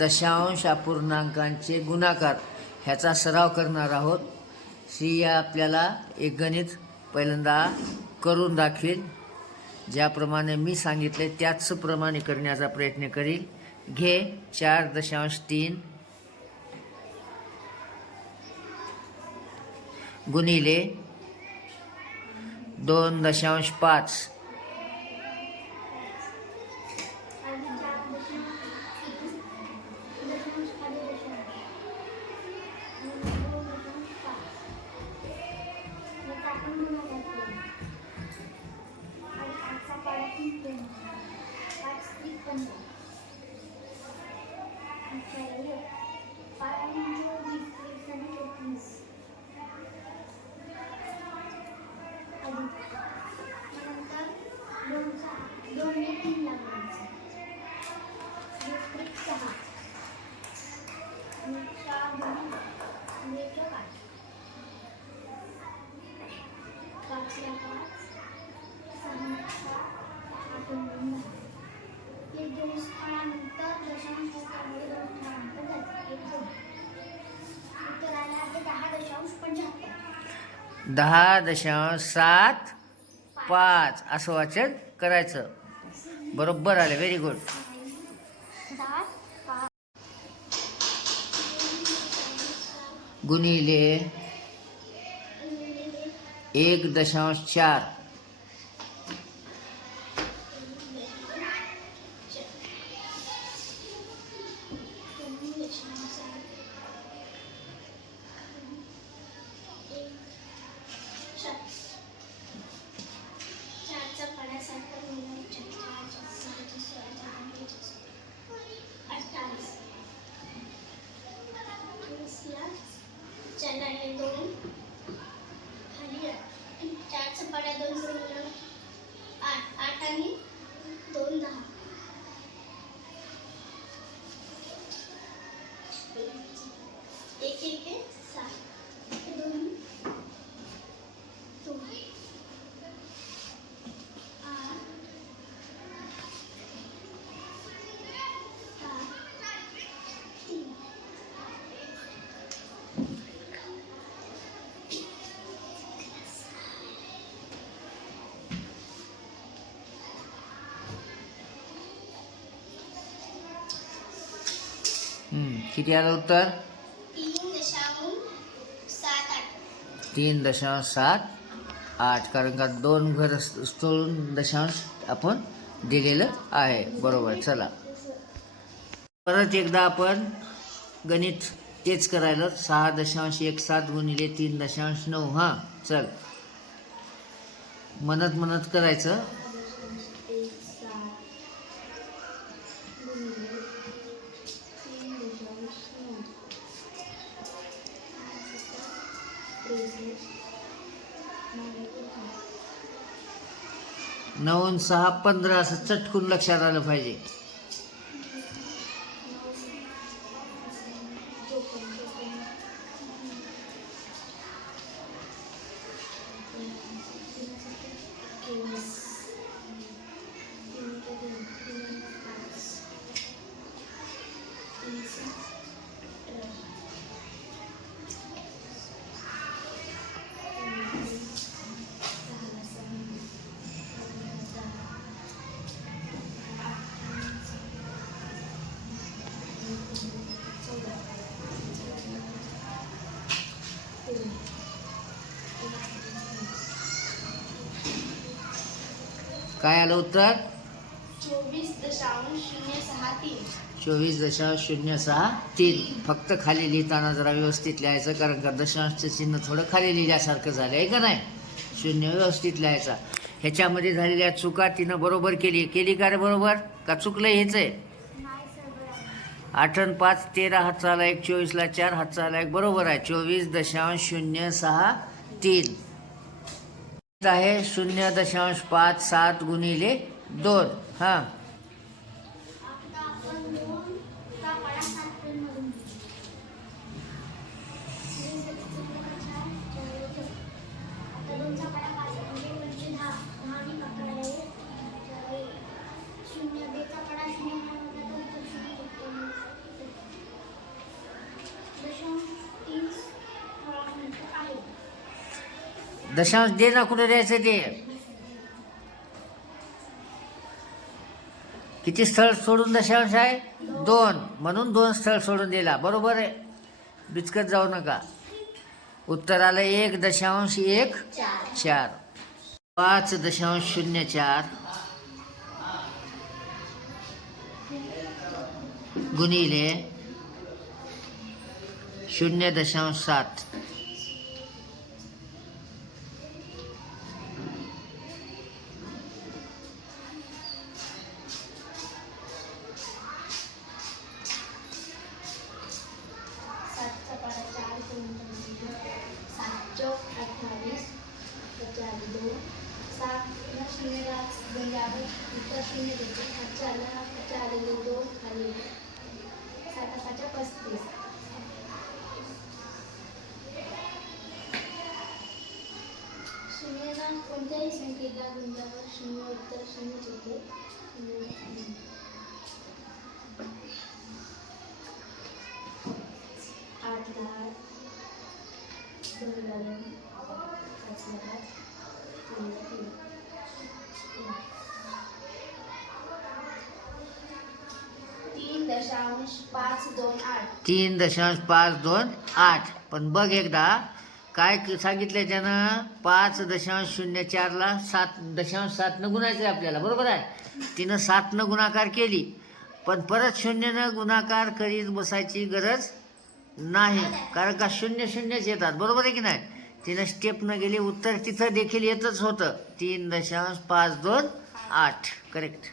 दशांश अपूर्णांकांचे गुणाकार ह्याचा सराव करणार आहोत. सी या आपल्याला एक गणित पहिल्यांदा करून दाखवेल ज्याप्रमाणे मी सांगितले त्याचप्रमाणे करण्याचा प्रयत्न करील घे चार दशांश तीन. गुणिले दोन दशांश पाच. दोन ने तीन लागायचं दुसरी सहा आणि चार दोन आणि एक पाच पाचला पाच सहा सात आठ दोन दहा एक दोन स्थळानंतर दशांश स्थानामध्ये दोन स्थळानंतर जायचं एक दोन उत्तर आलं आहे दहा दशांश पंच्याहत्तर दहा दशांश सात पाच. असं वाचन करायचं. बरोबर आलं. व्हेरी गुड गुणिले एक दशांश चार. किती आलं उत्तर? तीन दशांश सात. आठ कारण का दोन घर सोडून दशांश आपण दिलेलं आहे. बरोबर चला. परत एकदा आपण गणित तेच करायला. सहा दशांश एक सात गुणिले तीन दशांश नऊ हां. चल. म्हणत म्हणत करायचं. नऊन सहा पंधरा असं चटकून लक्षात आलं पाहिजे. काय आलं उत्तर? चोवीस दशांश शून्य सहा तीन. चोवीस दशांश शून्य सहा तीन. फक्त खाली लिहिताना जरा व्यवस्थित लिहायचं कारण का दशांशचं चिन्ह थोडं खाली लिहिल्यासारखं झालं आहे का नाही? शून्य व्यवस्थित लिहायचा. ह्याच्यामध्ये झालेल्या चुका तिनं बरोबर केली. केली का रे बरोबर? का चुकलं हेच आहे? नाही सर बरोबर आठ आणि पाच तेरा हातचा एक चोवीसला चार हातचा एक बरोबर आहे. चोवीस दशांश शून्य सहा तीन. आहे शून्य दशांश पाच सात गुणिले दोन. हां. दशांश दे ना कुठे द्यायचं ते. किती स्थळ सोडून दशांश आहे? दोन. म्हणून दोन स्थळ सोडून दिला. बरोबर आहे? बिचकत जाऊ नका. उत्तर आलं एक दशांश एक चार. चार पाच दशांश शून्य चार. गुणिले शून्य दशांश सात. दोन सात पुन्हा शून्यला म्हणजे आपण उत्तर शून्य देतो चारला चार हातच्या दोन खाली सात सातच्या पस्तीस शून्यला कोणत्याही संख्येला गुंजावर शून्य उत्तर शून्यच होते आठ दहा दोन बारा पाच दहा तीन दशांश पाच दोन आठ. तीन दशांश पाच दोन आठ. पण बघ एकदा काय क- सांगितलंय त्यानं? पाच दशांश शून्य चारला सात दशांश सातनं गुणायचं आहे आपल्याला बरोबर आहे? तिनं सातनं गुणाकार केली पण परत शून्यनं गुणाकार करीत बसायची गरज नाही. कारण का शून्य शून्यच येतात बरोबर आहे की नाही? तिनं स्टेपनं गेली उत्तर तिथं देखील येतच होतं. तीन दशांश पाच दोन आठ. करेक्ट